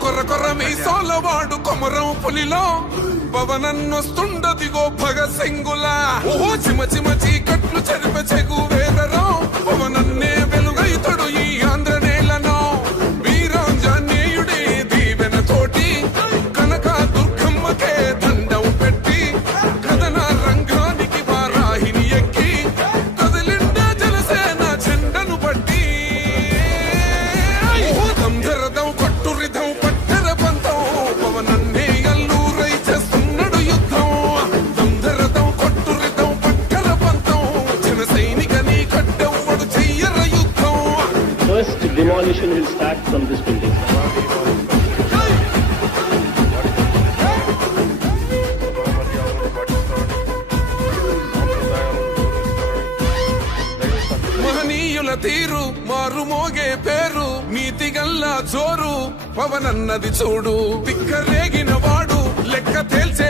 కొర్ర కొర్ర మీ సోలవాడు కొమరం పులిలో పవనన్నొస్తుండదిగో భగత్ సింగులా ఓ చిమ చిమ చీకట్లు చెరిప చెగు వేదరో పవనన్నే వెలుగైతడు ఈ ఆంధ్ర నేలను వీరాంజనేయుడి దీవెన తోటి కనక దుర్గమ్మకే దండం పెట్టి కథన రంగానికి వారాహిని ఎక్కి కదిలిండ జనసేన జెండను పట్టి దంధరదం కొట్టురిదం పట్టర పంతం పవనన్నే అల్లూరై చేస్తున్నాడు యుద్ధం దంధరదం కొట్టురిదం పట్టర పంతం జన సైనికని కట్టెవ్వడు చెయ్యర యుద్ధం. First demolition will start from this building. మహనీయుల తీరు మారు మోగే పేరు నీతి గల్లా జోరు పవనన్నది చూడు తిక్కరేగిన వాడు లెక్క తేల్చే